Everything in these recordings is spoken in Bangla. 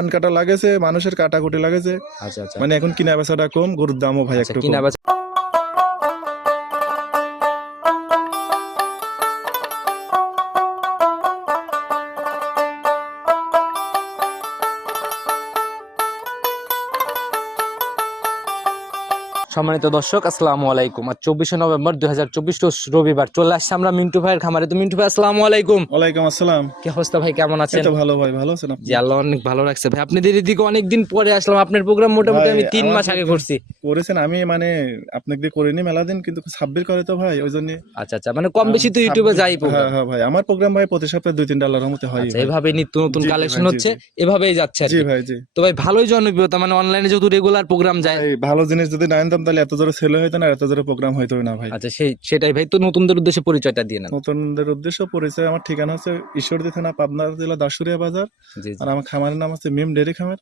ধান কাটা লাগেছে মানুষের কাটাকুটি লাগেছে। আচ্ছা আচ্ছা। মানে এখন কিনা বেচাটা কম গরুর দামও ভাই আচ্ছা, একটু কিনা বেচা সম্মানিত দর্শক আসসালামু আলাইকুম। আর চব্বিশে নভেম্বর দুই হাজার চব্বিশ রবিবার। চলে আসছে আমরা মিন্টু ভাইয়ের খামারে। তো মিন্টু ভাই আসসালামু আলাইকুম। ওয়ালাইকুম আসসালাম। কি অবস্থা ভাই কেমন আছেন তো ভালো ভাই ভালো আছেন আপনি? জি আল্লাহ অনেক ভালো রাখছে ভাই। আপনাদের এদিকে অনেকদিন পরে আসলাম আপনার প্রোগ্রাম মোটামুটি আমি তিন মাস আগে করছি। করেছেন আমি মানে আপনাকে দিয়ে করিনি মেলা দিন কিন্তু ছাব্বির করে তো ভাই ওই জন্য। আচ্ছা আচ্ছা মানে কম বেশি তো ইউটিউবে যাই হ্যাঁ প্রোগ্রাম হ্যাঁ ভাই আমার প্রোগ্রাম ভাই প্রতি সপ্তাহে দুই তিন আল্লাহর মতো হয় আচ্ছা এভাবে নিত্য নতুন কালেকশন হচ্ছে এভাবেই যাচ্ছে জি ভাই জি। তো ভাই ভালোই জনপ্রিয়তা মানে অনলাইনে যেহেতু রেগুলার প্রোগ্রাম যায়। ভালো জিনিস যদি না আনতাম তাহলে এত জোরে ছেলে হইতো না এত জোরে প্রোগ্রাম হইতো না ভাই। আচ্ছা সেই সেটাই ভাই। তো নতুনদের উদ্দেশ্যে পরিচয়টা দিয়ে না নতুনদের উদ্দেশ্য পরিচয় আমার ঠিকানা হচ্ছে ঈশ্বরদী থানা পাবনা জেলা দাসুরিয়া বাজার। আর আমার খামারের নাম হচ্ছে মিম ডেরি খামার।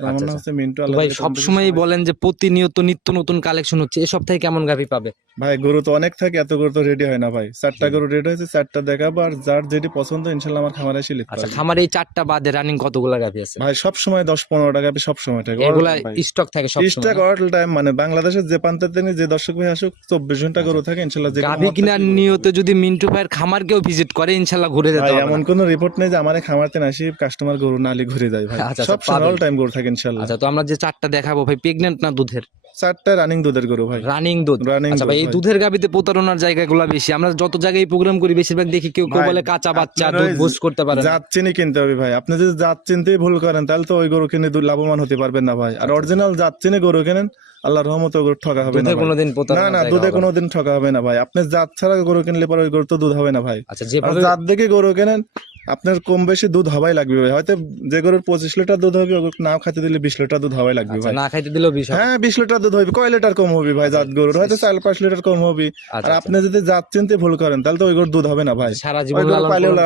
আমার আচ্ছা, নাম হচ্ছে মিন্টু আল্লাহ ভাই দিলে বলেন যে প্রতিনিয়ত নিত্য নতুন কালেকশন হচ্ছে এ সপ্তাহে কেমন গাভি পাবে? ভাই গরু তো অনেক থাকে এত গরু তো রেডি হয় না ভাই। চারটা গরু রেডি হয়েছে চারটা দেখাবো আর যার যেটি পছন্দ ইনশাল্লাহ আমার খামারে এসে আচ্ছা পারবে। এই চারটা বাদে রানিং কতগুলা গাভি আছে? ভাই সব সময় দশ পনেরো টাকা সব সময় থাকে এগুলা স্টক থাকে সব স্টক অল টাইম মানে বাংলাদেশের যে প্রান্তের দিনে যে দর্শক ভাই আসুক চব্বিশ ঘণ্টা গরু থাকে ইনশাল্লাহ যে কোনো গাভি কিনার নিয়ত যদি মিন্টু ভাইয়ের খামার কেউ ভিজিট করে ইনশাল্লাহ ঘুরে যেতে হবে এমন। কোনো রিপোর্ট নেই যে আমার খামারতে না আসি কাস্টমার গরু না ঘুরে যায় ভাই। আচ্ছা, সব আচ্ছা, সময় অল টাইম গরু থাকে ইনশাল্লাহ। আচ্ছা তো আমরা যে চারটা দেখাবো ভাই প্রেগনেন্ট না দুধের? চারটা রানিং দুধের গরু ভাই। রানিং দুধ। রানিং আচ্ছা ভাই এই দুধের গাভিতে প্রতারণার জায়গাগুলো বেশি। আমরা যত জায়গায় প্রোগ্রাম করি বেশিরভাগ দেখি কেউ কেউ বলে কাঁচা বাচ্চা দুধ বুঝ করতে পারে না। জাত চিনি কিনতে হবে ভাই। আপনি যদি জাত চিনতেই ভুল করেন তাহলে তো ওই গরু কিনে লাভবান হতে পারবেন না ভাই। আর আচ্ছা, অরিজিনাল জাত চিনে গরু কেনেন আল্লাহর রহমতে গরু ঠকা হবে না কোনোদিন না না দুধে কোনোদিন ঠকা হবে না ভাই। আপনি জাত ছাড়া গরু কিনলে পরে ওই গরু তো দুধ হবে না ভাই। আচ্ছা যেভাবে জাত দেখে গরু কেনেন আপনার কম বেশি দুধ হবাই লাগবে ভাই। হয়তো যে গরুর পঁচিশ লিটার দুধ হবে নাও খাইতে দিলে বিশ লিটার দুধ হবাই লাগবে আচ্ছা, ভাই। না খাইতে দিলেও বিষয় হ্যাঁ বিশ লিটার দুধ হবে কয় লিটার কম হবে ভাই জাত গরুর? হয়তো চার পাঁচ লিটার কম হবে। আর আচ্ছা আপনি যদি জাত চিনতে ভুল করেন তাহলে তো ওই গরুর দুধ হবে না ভাই। সারা জীবন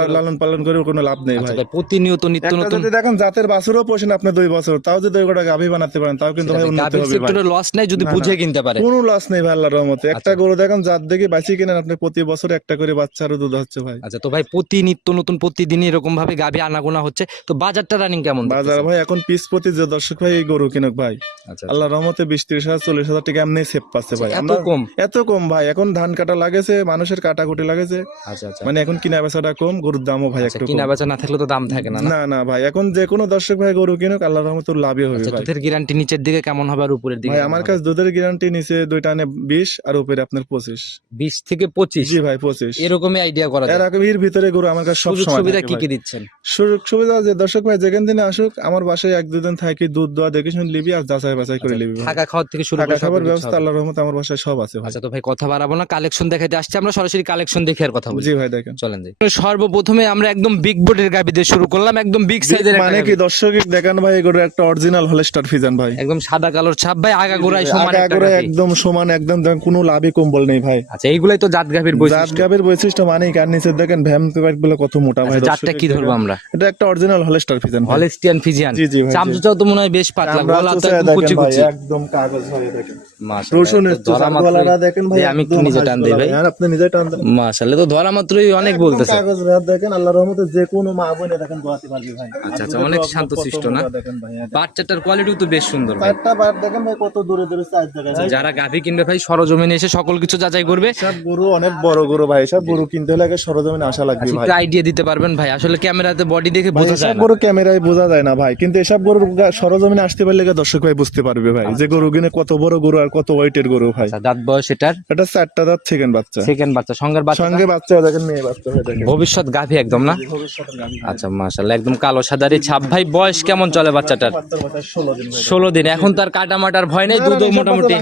লালন পালন করে- কোনো লাভ নেই আচ্ছা ভাই। প্রতিনিয়ত নিত্য নতুন যদি দেখেন জাতের বাছুরও পোষেন আপনি দুই বছর তাও যদি ওই গোটা গাভী বানাতে পারেন তাও কিন্তু ভাই উন্নতি হবে সেক্টরে লস নাই যদি বুঝে কিনতে পারে। কোনো লস নেই ভাই আল্লাহর রহমতে। একটা আচ্ছা। গরু দেখেন জাত দেখে বাঁচি কিনেন আপনি প্রতি বছর একটা করে বাচ্চা আরও দুধ হচ্ছে ভাই। আচ্ছা তো ভাই প্রতি নিত্য নতুন প্রতিদিন এরকম ভাবে গাভী আনাগোনা হচ্ছে। তো বাজারটা রানিং কেমন বাজার ভাই এখন পিস প্রতি যে দর্শক ভাই এই গরু কিনুক ভাই। আচ্ছা। আল্লাহর রহমতে বিশ ত্রিশ হাজার চল্লিশ হাজার টাকা এমনি সেভ পাচ্ছে ভাই। এত কম? এত কম ভাই। এখন ধান কাটা লাগেছে মানুষের কাটাকুটি লাগেছে। আচ্ছা আচ্ছা। মানে এখন কিনা বেচাটা কম গরুর দামও ভাই আচ্ছা, একটু কিনা বেচা না থাকলে তো দাম থাকে না না? না ভাই এখন যে কোনো দর্শক ভাই গরু কিনুক আল্লাহর রহমতে লাভই হবে আচ্ছা ভাই। দুধের গ্যারান্টি নিচের দিকে কেমন হবে আর উপরের দিকে ভাই আমার কাছে দুধের গ্যারান্টি নিচে দুইটা আনে বিশ আর উপরে আপনার পঁচিশ। বিশ থেকে পঁচিশ? জি ভাই পঁচিশ। এরকমই আইডিয়া করা যায়। এরকম এর ভিতরে গরু আমার কাছে সব সময় সুবিধা কি কি দিচ্ছেন? সুযোগ সুবিধা যে দর্শক ভাই যেখান দিনে আসুক আমার বাসায় এক দুদিন থাকি দুধ দোয়া দেখে শুনে লিবি আর যাচাই বাছাই করে আচ্ছা, লিবি থাকা খাওয়ার থেকে শুরু করে সব খাবার ব্যবস্থা আল্লাহর রহমতে আমার বাসায় সব আছে ভাই। আচ্ছা তো ভাই কথা বাড়াবো না কালেকশন দেখাতে আসছে আমরা সরাসরি কালেকশন দেখে আর কথা বলি। জি ভাই দেখেন। চলেন যাই। সর্বপ্রথমে আমরা একদম বিগ বোর্ডের গাবি দিয়ে শুরু করলাম একদম বিগ সাইজের মানে কি দর্শক দেখান ভাই এগুলো একটা অরিজিনাল হলস্টার ফিজান ভাই। একদম সাদা কালোর ছাপ ভাই আগা গোড়ায় সমান আগা একটা একদম সমান একদম কোনো লাভই কম্বল নেই ভাই। আচ্ছা এইগুলাই তো জাত জাত বৈশিষ্ট্য। গাবের বৈশিষ্ট্য মানে কার নিচে দেখেন ভ্যাম পেপারগুলো কত মোটা ভাই আচ্ছা, জাতটা কি ধরবো আমরা? এটা একটা original Holstein Friesian Holstein Friesian জি। তো মনে হয় বেশ পাতলা গলা তো একদম কুচি কুচি। একদম কাগজ দেখেন। মাশাআল্লাহ, রসুনের তো ধরা মাত্রই- গলাটা দেখেন ভাই আমি একটু নিজে টান দিই ভাই। হাঁস গলা। আর আপনি নিজে টান দেন। মাশাআল্লাহ তো ধরা মাত্রই অনেক বলতেছে। কাগজ দেখেন আল্লাহর রহমতে যে কোনো মা বোনে দেখেন দোয়াতে পারবে ভাই। আচ্ছা, আচ্ছা, অনেক দুধের শান্তশিষ্ট না? মোটা দেখেন। ভাই। বাচ্চাটার কোয়ালিটিও তো বেশ সুন্দর ভাই। চারটা বার দেখেন ভাই কত দূরে দূরে সাইজ দেখা যারা গাভী কিনবে ভাই সরজমিনে এসে সকল কিছু যাচাই করবে। সব গরু অনেক বড় গরু ভাই সব গরু কিনতে হলে আগে সরজমিনে আসা লাগবে ভাই। আইডিয়া দিতে পারবেন ভাই আসলে ক্যামেরাতে বডি দেখে বোঝা যায় না। গরু ক্যামেরায় বোঝা যায় না ভাই কিন্তু এসব গরুর গা- সরজমিনে আসতে পারলে দর্শক ভাই বুঝতে পারবে ভাই যে গরু কিনে কত বড় গরু আর কত ওয়েটের গরু ভাই? আচ্ছা দাঁত বয়স এটার? এটা চারটা দাঁত সেকেন্ড বাচ্চা। সেকেন্ড বাচ্চা সঙ্গের বাচ্চা? সঙ্গে বাচ্চা দেখেন মেয়ে বাচ্চা হয়ে দেখেন। ভবিষ্যৎ গাভী একদম না। আচ্ছা মাশাআল্লাহ একদম কালো সাদারি ছাপ। ভাই বয়স কেমন চলে বাচ্চাটার? বাচ্চার বয়স 16 দিন ভাই। ষোলো দিন এখন তার কাটা মাটার ভয় নেই দুধও মোটামুটি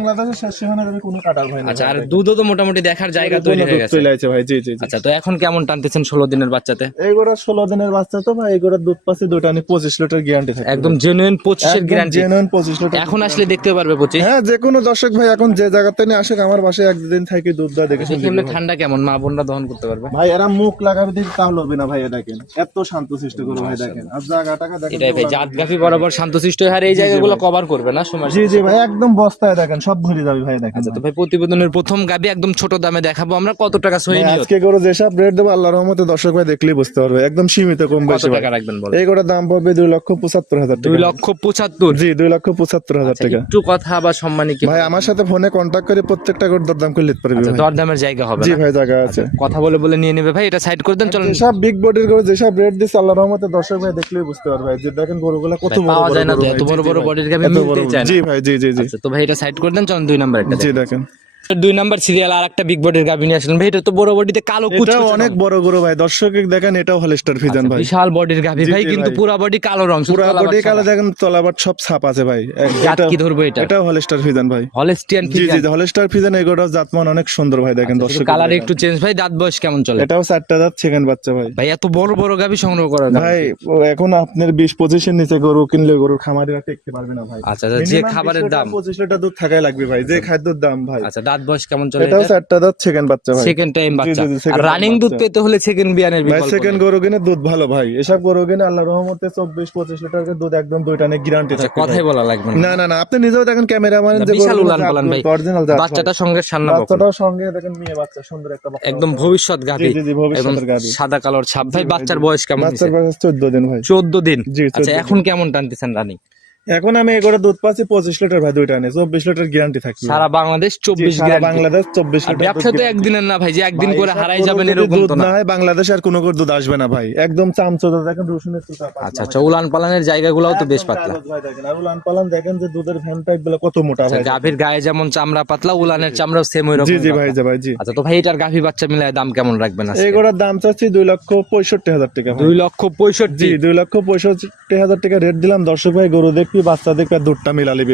আচ্ছা আর। দুধও তো মোটামুটি দেখার জায়গা তৈরি হয়ে গেছে। ভাই জি জি আচ্ছা তো এখন কেমন টানতেছেন ষোলো দিনের বাচ্চাতে? এইগুলো ষোলো দিনের বাচ্চা তো ভাই এগুলো দুধ পাচ্ছে দুটো আনি পঁচিশ লিটার গ্যারান্টি থাকে একদম জেনুইন পঁচিশের গ্যারান্টি জেনুইন পঁচিশ লিটার এখন আসলে দেখতে পারবে পঁচিশ। হ্যাঁ যে কোনো দর্শক ভাই এখন যে জায়গাতে নিয়ে আসুক আমার বাসায় একদিন থেকে দুধ দেওয়া দেখে শুনে ভাই। ঠান্ডা কেমন? মা বোনরা দহন করতে পারবে? ভাই এরা মুখ লাগাবে দিন তাও লবে না ভাই দেখেন। এত শান্ত সৃষ্টি করে ভাই দেখেন। আর জায়গা টাকা দেখেন এটাই ভাই জাত গাফি বরাবর শান্তশিষ্ট হারে এই জায়গাগুলো কভার করবে না সময় জি জি ভাই একদম বস্তায় দেখেন সব ভরে যাবে ভাই দেখেন আচ্ছা তো ভাই। প্রতিবেদনের প্রথম গাবি একদম ছোট দামে দেখাবো আমরা কত টাকা সহি আজকে গরু যেসব রেট দেবো আল্লাহর রহমতে দর্শক ভাই দেখলেই বুঝতে পারবে। একদম সীমিত কম বেশি টাকা রাখবেন বল এই গোটার দাম পড়বে দুই লক্ষ পঁচাত্তর হাজার দুই লক্ষ পঁচাত্তর? জি দুই লক্ষ পঁচাত্তর হাজার আচ্ছা, টাকা। একটু কথা বা সম্মানী কি ভাই আমার সাথে ফোনে কন্ট্যাক্ট করে প্রত্যেকটা করে দরদাম করে নিতে পারবে আচ্ছা, দরদামের জায়গা হবে জি ভাই জায়গা আছে। কথা বলে বলে নিয়ে নেবে ভাই এটা সাইড করে দেন চলেন। সব বিগ বডির গরু যেসব রেট দিছে আল্লাহর রহমতে দর্শক ভাই দেখলেই বুঝতে পারবে ভাই যে দেখেন গরুগুলো কত বড় পাওয়া যায় না তো, এত বড় বড় বডির গাবে বড়। চায় না। জি ভাই জি জি। জি আচ্ছা তো ভাই এটা সাইড করে দেন চলেন দুই নাম্বার এটা জি দেখেন। দুই নাম্বার সিরিয়াল আর একটা বিগ বডির গাভী নিয়ে আসলেন। ভাই এটা তো বড় বডিতে কালো অনেক বড় গরু ভাই। দর্শক দেখেন এটাও হলস্টার ফিজান ভাই। বিশাল বডির গাভী। ভাই কিন্তু। পুরা বডি কালো রং পুরা বডি কালো দেখেন তলাবাট সব ছাপ আছে ভাই। জাত কি ধরবো এটা? এটাও হলস্টার ফিজান ভাই। হলস্টিয়ান জি জি হলস্টার ফিজান জাতমান অনেক সুন্দর ভাই দেখেন দর্শক কালার একটু চেঞ্জ ভাই দাঁত বয়স কেমন চলে? এটাও চারটা দাঁত সেকেন্ড বাচ্চা ভাই। ভাই এত বড় বড় গাভী সংগ্রহ করা ভাই এখন আপনার বিশ পঁচিশের নিচে গরু কিনলে গরুর খামারিরা টেকতে পারবে না ভাই। আচ্ছা আচ্ছা, যে খাবারের দাম। পঁচিশ লিটার দুধ থাকাই লাগবে ভাই যে খাদ্যের দাম ভাই। আচ্ছা দাঁত বয়স কেমন চলে এটাও চারটা দাঁত সেকেন্ড বাচ্চা ভাই। সেকেন্ড টাইম বাচ্চা। আর রানিং দুধ পেতে হলে সেকেন্ড বিয়ানের ভাই বিকল্প সেকেন্ড গরু কিনে দুধ ভালো ভাই। এসব গরু কিনে আল্লাহ রহমতে চব্বিশ পঁচিশ লিটার করে দুধ একদম দুইটা নেই গ্যারান্টি আচ্ছা, থাকে কথাই বলা লাগবে না। না না না আপনি নিজেও দেখেন ক্যামেরা মানে যে বিশাল উলান পালান ভাই। অরিজিনাল বাচ্চাটার সঙ্গে সান্না। বাচ্চাটাও সঙ্গে দেখেন মেয়ে বাচ্চা সুন্দর একটা বাচ্চা একদম ভবিষ্যৎ জি জি জি এবং ভবিষ্যতের গাবি সাদা কালোর ছাপ। ভাই বাচ্চার বয়স কেমন বাচ্চার বয়স চোদ্দ দিন ভাই। চোদ্দ দিন? জি, 14 আচ্ছা এখন কেমন টানতেছেন রানিং এখন আমি এগুলো দুধ পাচ্ছি পঁচিশ লিটার ভাই দুইটা নেই চব্বিশ লিটার গ্যারান্টি থাকবে সারা বাংলাদেশ চব্বিশ বাংলাদেশ চব্বিশ লিটার ব্যবসা তো একদিনের না ভাই যে একদিন করে হারাই যাবেন এরকম তো না। হয় বাংলাদেশ আর কোনো করে দুধ আসবে না ভাই। একদম চামচোদা দেখেন রসুনের চুটা আচ্ছা আচ্ছা উলান পালানের জায়গাগুলোও তো বেশ পাতলা। দেখেন। আর উলান পালান দেখেন যে দুধের ফ্যান টাইপগুলো কত মোটা আচ্ছা ভাই। গাভীর গায়ে যেমন চামড়া পাতলা উলানের চামড়াও সেম ওই জি রকম জি ভাই জি ভাই জি। আচ্ছা তো ভাই এটার গাভী বাচ্চা মিলায় দাম কেমন রাখবেন আজকে? এগুলোর দাম চাচ্ছি দুই লক্ষ পঁয়ষট্টি হাজার টাকা ভাই। দুই লক্ষ পঁয়ষট্টি। দুই লক্ষ পঁয়ষট্টি হাজার টাকা রেট দিলাম। দর্শক ভাই গরু দেখবি বাচ্চা দেখবি আর দুধটা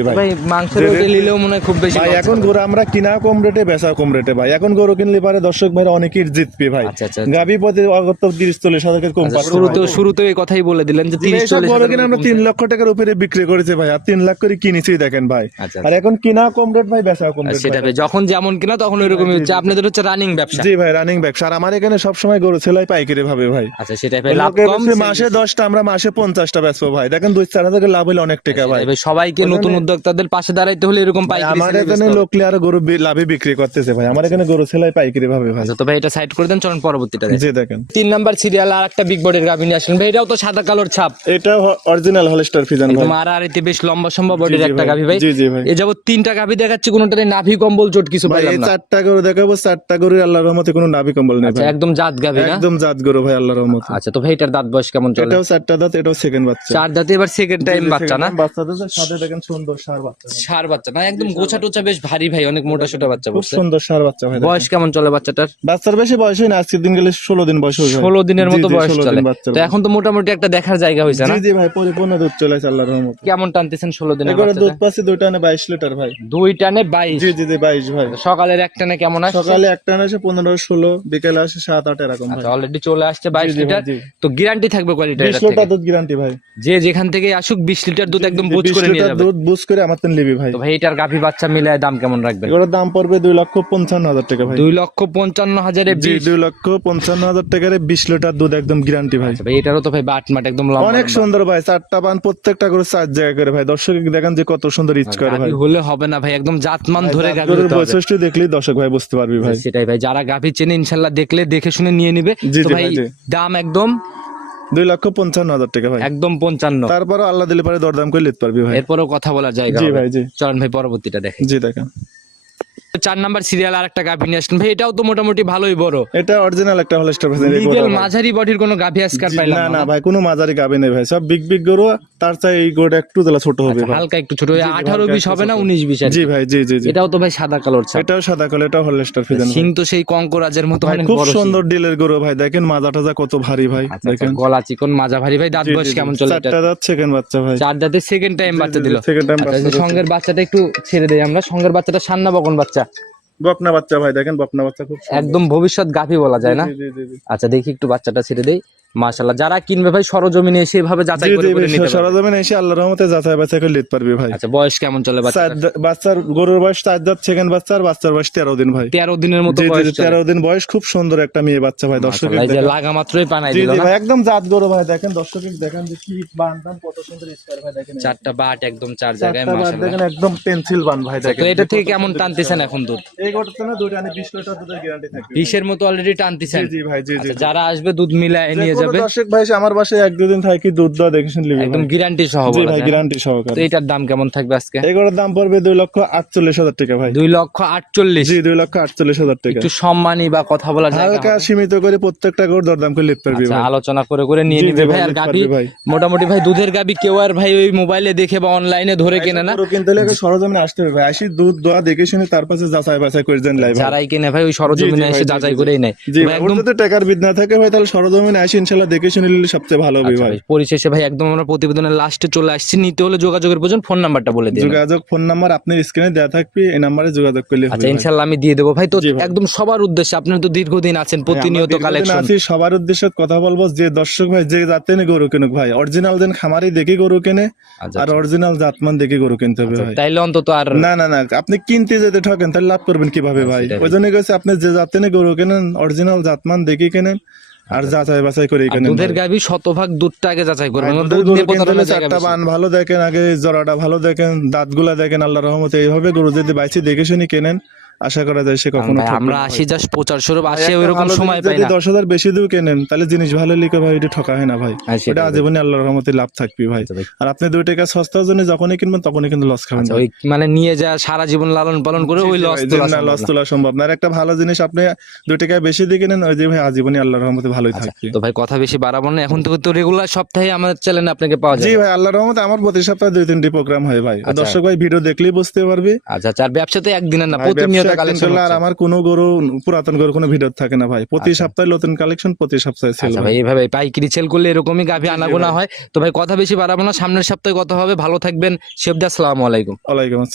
ভাই? ভাই মাংসের ওইটা নিলেও মনে হয় খুব বেশি ভাই এখন গরু আমরা কিনা কম রেটে বেচা কম রেটে ভাই। এখন গরু কিনলে পারে দর্শক ভাই অনেকেই জিতবে ভাই। আচ্ছা আচ্ছা গাবি প্রতি অগত তিরিশ চল্লিশ হাজার কম আচ্ছা, শুরুতেও ভাই। শুরুতেও এই কথাই বলে দিলেন যে তিরিশ চল্লিশ গরু কিনে আমরা তিন লক্ষ টাকার উপরে বিক্রি করেছে ভাই। আর তিন লাখ করে কিনেছি দেখেন ভাই। আচ্ছা আর এখন কিনা কম রেট ভাই বেচা কম রেট সেটা যখন যেমন কিনা তখন ওইরকমই হচ্ছে। আপনাদের হচ্ছে রানিং ব্যবসা। জি ভাই রানিং ব্যবসা। আর আমার এখানে সবসময় গরু ছেলাই পাইকারি ভাবে ভাই। আচ্ছা সেটাই ভাই লাভ কম মাসে দশটা আমরা মাসে পঞ্চাশটা বেচবো ভাই। দেখেন দুই চার হাজার লাভ হলে অনেক টাকা ভাই। সবাইকে নতুন উদ্যোক্তাদের পাশে দাঁড়াইতে হলে এরকম পাইকারি আমার এখানে লোকলে আরও গরু লাভে বিক্রি করতেছে ভাই। আমার এখানে গরু ছেলাই পাইকারি ভাবে ভাই। আচ্ছা তো ভাই এটা সাইড করে দেন চলুন পরবর্তীটা জি দেখেন। তিন নাম্বার সিরিয়াল আর একটা বিগ বডির গাভী নিয়ে আসলেন ভাই এটাও তো সাদা কালোর ছাপ। এটা অরিজিনাল হলস্টার ফিজান ভাই। একদম আড়াআড়িতে বেশ লম্বা সম্ভব বডির একটা গাভী ভাই। জি জি ভাই। এ যাবত তিনটা গাভী দেখাচ্ছি কোনোটাতে নাভি কম্বল চোট কিছু ভাই পাইলাম না। চারটা গরু দেখাবো চারটা গরু আল্লাহর রহমতে কোনো নাভি কম্বল নেই আচ্ছা ভাই। একদম জাত গাভী না? একদম জাত গরু ভাই আল্লাহর রহমতে। আচ্ছা তো ভাই এটার দাঁত বয়স কেমন চলে? এটাও চারটা দাঁত এটাও সেকেন্ড বাচ্চা। চার দাঁতে এবার সেকেন্ড টাইম বাচ্চা না? বাচ্চাদের যে সাথে দেখেন সুন্দর সার বাচ্চা সার বাচ্চা না একদম গোছা টোচা বেশ ভারী ভাই অনেক মোটা সোটা বাচ্চা খুব সুন্দর সার বাচ্চা ভাই বয়স কেমন চলে বাচ্চাটার? বাচ্চার বেশি বয়স হয় না আজকের দিন গেলে ষোলো দিন বয়স হয়ে ষোলো দিনের মতো বয়স চলে। তো এখন তো মোটামুটি একটা দেখার জায়গা হয়েছে না? জি ভাই পরিপূর্ণ দুধ চলে আল্লাহর রহমতে। কেমন টানতেছেন ষোলো দিনের এগুলো দুধ পাচ্ছি দুইটা না বাইশ লিটার ভাই। দুই টানে বাইশ? জি জি জি বাইশ ভাই। সকালের এক টানে কেমন আসছে? সকালে একটা না আসে পনেরো ষোলো বিকেলে আসে সাত আট এরকম আচ্ছা অলরেডি চলে আসছে বাইশ লিটার। তো গ্যারান্টি থাকবে কোয়ালিটি বিশ লিটার দুধ গ্যারান্টি ভাই। যে যেখান থেকে আসুক বিশ লিটার দুধ একদম বুঝ করে নিয়ে যাবে। দুধ বুঝ করে আমার তেন লিবি ভাই। তো ভাই এটার গাভী বাচ্চা মিলায় দাম কেমন রাখবেন? এগুলোর দাম পড়বে দুই লক্ষ পঞ্চান্ন হাজার টাকা ভাই। দুই লক্ষ পঞ্চান্ন হাজারে জি বিশ। দুই লক্ষ পঞ্চান্ন হাজার টাকার বিশ লিটার দুধ একদম গ্যারান্টি ভাই। আচ্ছা ভাই এটারও তো ভাই বাট মাট একদম লম্বা অনেক সুন্দর ভাই চারটা পান প্রত্যেকটা করে চার জায়গা করে ভাই। দর্শক দেখেন যে কত সুন্দর ইচ করে ভাই। হলে হবে না ভাই একদম জাতমান ধরে গাভী হতে হবে। বৈশিষ্ট্য দেখলেই দর্শক ভাই বুঝতে পারবি ভাই সেটাই ভাই যারা গাভী চেনে ইনশাল্লাহ দেখলে দেখে শুনে নিয়ে নিবে। তো ভাই, দাম একদম দুই লক্ষ পঞ্চান্ন হাজার টাকা ভাই। একদম পঞ্চান্ন। তারপরও আল্লাহ দিলে পারে দরদাম করে লিখতে পারবি ভাই। এরপরও কথা বলা যায় জি ভাই জি। চলেন ভাই পরবর্তীটা দেখেন জি দেখেন। চার নাম্বার সিরিয়াল আর একটা গাভী নিয়ে আসলেন। ভাই এটাও তো মোটামুটি ভালোই বড়। এটা অরিজিনাল একটা হলস্টার লিগেল মাঝারি বডির কোনো গাভী আজকাল পাইলাম না না ভাই কোনো মাঝারি গাবে নেই ভাই। সব বিগ বিগ গরু তার চাই এই গরুটা একটু তাহলে ছোট হবে হালকা একটু ছোট ওই জি, আঠারো হালকা বিশ একটু হবে না ছোট। উনিশ বিশ আর কি। জি ভাই জি জি জি। এটাও তো ভাই সাদা কালোর ছাপ এটাও সাদা কালো এটাও হলস্টার ফিজেন সিং তো সেই কঙ্করাজের মতো অনেক খুব সুন্দর ডিলের গরু ভাই দেখেন মাজা টাজা কত ভারী ভাই। আচ্ছা, আচ্ছা, দেখেন। গলা চিকন মাজা ভারী ভাই দাঁত বয়স। কেমন চলে এটা? চারটা দাঁত সেকেন্ড বাচ্চা ভাই। চার দাঁতের সেকেন্ড টাইম বাচ্চা দিল। সেকেন্ড টাইম আচ্ছা, যে সঙ্গের বাচ্চাটা একটু ছেড়ে দেই আমরা। সঙ্গের বাচ্চাটা সান্না বকন বাচ্চা বকনা বাচ্চা ভাই দেখেন বকনা বাচ্চা খুব একদম ভবিষ্যৎ গাফি বলা যায় না। আচ্ছা দেখি একটু বাচ্চাটা ছেড়ে দেই। মাশাআল্লাহ যারা কিনবে ভাই সরজমিনে এসে এভাবে যাচাই করে করে নিতে সরজমিন এসে আল্লাহর রহমতে যাচাই বাছাই করে নিতে পারবি ভাই। আচ্ছা বয়স কেমন চলে বাচ্চা বাচ্চার গরুর বয়স চার দাঁত সেকেন্ড বাচ্চার বাচ্চার বয়স তেরো দিন ভাই। তেরো দিনের মতো বয়স জি, চলে। তেরো দিন বয়স খুব সুন্দর একটা মেয়ে বাচ্চা ভাই দর্শক এই যে লাগা মাত্রই পানাই দিল না? ভাই একদম জাত গরু ভাই দেখেন দর্শক দেখেন যে কি বান কত সুন্দর স্কয়ার ভাই দেখেন চারটা বাট একদম চার জায়গায় মাশাআল্লাহ। দেখেন একদম পেন্সিল বান ভাই দেখেন। তো এটা থেকে কেমন টানতেছেন এখন দুধ? এই না আনি 20 লিটার দুধের গ্যারান্টি থাকবে। বিশের মতো অলরেডি টানতেছেন? জি জি ভাই জি জি আচ্ছা, যারা আসবে দুধ মিলায় নিয়ে যাবে? দর্শক ভাই আমার বাসায় এক দুদিন থাকি দুধ দেখে শুনে একদম গ্যারান্টি সহ জি ভাই যায়? গ্যারান্টি তো এটার দাম কেমন থাকবে আজকে? এই গরুর দাম পড়বে দুই লক্ষ আটচল্লিশ হাজার টাকা ভাই। দুই লক্ষ আটচল্লিশ। জি দুই লক্ষ আটচল্লিশ হাজার টাকা। একটু সম্মানী বা কথা বলার জায়গা হালকা সীমিত করে প্রত্যেকটা গরুর দরদাম করে লিখতে পারবি আচ্ছা, আলোচনা করে করে নিয়ে নিবে ভাই, আর গাবি মোটামুটি ভাই দুধের গাবি কেউ আর ভাই ওই মোবাইলে দেখে বা অনলাইনে ধরে কেনে না। কিনতে সরজমিনে আসতে হবে ভাই। আসি দুধ দোয়া দেখে শুনে তার পাশে যাচাই বাছাই করে দেন যারাই কিনে ভাই ওই সরজমিনে এসে যাচাই করেই নেয়। একদম যদি টাকার বিদ না থাকে ভাই তাহলে সরজমিনে আসি ইনশাল্লাহ দেখে শুনে নিলে সবচেয়ে ভালো হবে আচ্ছা ভাই পরিশেষে ভাই একদম আমরা প্রতিবেদনের লাস্টে চলে আসছি। নিতে হলে যোগাযোগের প্রয়োজন ফোন নাম্বারটা বলে দিন। যোগাযোগ ফোন নাম্বার আপনার স্ক্রিনে দেওয়া থাকবে এই নাম্বারে যোগাযোগ করলে হবে আচ্ছা ভাই। ইনশাল্লাহ আমি দিয়ে দেবো। ভাই তো একদম সবার উদ্দেশ্যে আপনার তো দীর্ঘদিন আছেন প্রতিনিয়ত কালেকশন আছি, সবার উদ্দেশ্যে কথা বলব যে দর্শক ভাই যে জাতে গরু কিনুক ভাই অরিজিনাল দেন খামারি দেখে গরু কেনে আচ্ছা আর অরিজিনাল জাতমান দেখে গরু কিনতে হবে ভাই। তাইলে অন্তত আর না না না আপনি কিনতে যেতে ঠকেন তাহলে লাভ করবেন কীভাবে ভাই? ওই জন্য গেছে আপনি যে জাতে গরু কেনেন অরিজিনাল জাতমান দেখে কেনেন আর যাচাই বাছাই করে এখানে দুধের। গাবি শতভাগ দুধটা আগে যাচাই করবেন জায়গা চারটা বান ভালো দেখেন আগে জরাটা ভালো দেখেন দাঁতগুলা দেখেন আল্লাহ রহমতে এইভাবে গরু যদি বাইছে দেখে শুনি কেনেন আশা করা যায় সে কখনো আমরা আসি জাস্ট প্রচার স্বরূপ আসে ওইরকম সময় পাই না। দশ হাজার বেশি দিও কেনেন তাহলে জিনিস ভালো লিখে ভাই এটা ঠকা হয় না ভাই। হ্যাঁ, ওটা ভাই। আজীবনে আল্লাহর রহমতে লাভ থাকবে ভাই। আচ্ছা আর আপনি দুই টাকা সস্তার জন্য যখনই কিনবেন তখনই কিন্তু লস খাবেন আচ্ছা, ওই মানে নিয়ে যা সারা জীবন লালন পালন করে ওই লস তোলা লস তোলা সম্ভব না। আর একটা ভালো জিনিস আপনি দুই টাকা বেশি দিয়ে কিনেন ওই যে ভাই আজীবনই আল্লাহর রহমতে ভালোই থাকবে। আচ্ছা, তো ভাই কথা বেশি বাড়াবো না। এখন তো রেগুলার সপ্তাহে আমাদের চ্যানেলে আপনাকে পাওয়া যায় জি ভাই আল্লাহর রহমতে আমার প্রতি সপ্তাহে দুই তিনটি প্রোগ্রাম হয় ভাই। দর্শক ভাই ভিডিও দেখলেই বুঝতে পারবে। আচ্ছা আচ্ছা আর ব্যবসাতে একদিনের না প্রতিনিয়ত ব্যবসা কালেকশন আর আমার কোনো গরু পুরাতন গরু কোনো ভিডিও থাকে না ভাই। প্রতি আচ্ছা। সপ্তাহে নতুন কালেকশন প্রতি সপ্তাহে সেল আচ্ছা ভাই এইভাবে পাইকারি সেল করলে এরকমই গাভী আনাগোনা হয়। তো ভাই কথা বেশি বাড়াবো না। সামনের সপ্তাহে কথা হবে। ভালো থাকবেন। শেফদা আসসালামু আলাইকুম। ওয়ালাইকুম আসসালাম।